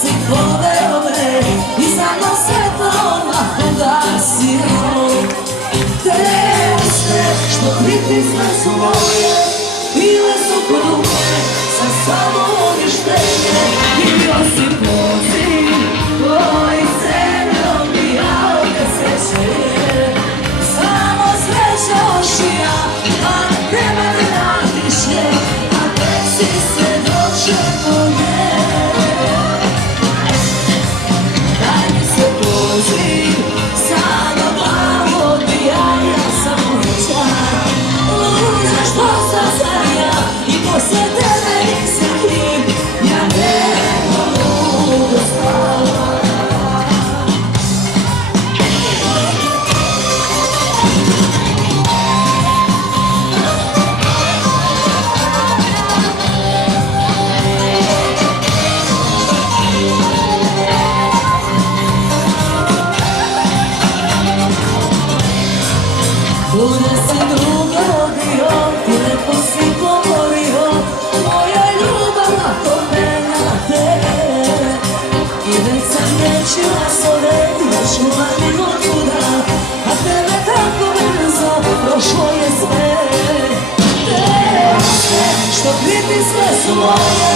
si poveo me i samo svetlo lahko gasio. Te uste što pritisne su moje, bile su kruhe sa samo uništenje. I bio si poziv koji se ne odbijao te sreće. Samo sreća ošija, a tebe ne nadiše, a tek si se dočekao nje. Daj mi se poziv, sada glavu odbija, ja sam luđak. Luđak što sam starija i poslije tebe nisam kriv. Ja ne mogu spava. Kuda si druge vodio, ti lepo si govorio, moja ljubav nakon mene na tebe. I već sam riječila sove, još umani otuda, a tebe tako brzo prošlo je sve. Te uste što pritisne su moje,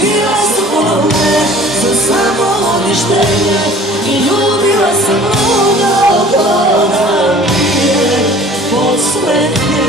bile su kruhe za samo uništenje. I ljubila sam ludo, ko nam nije posmetnje.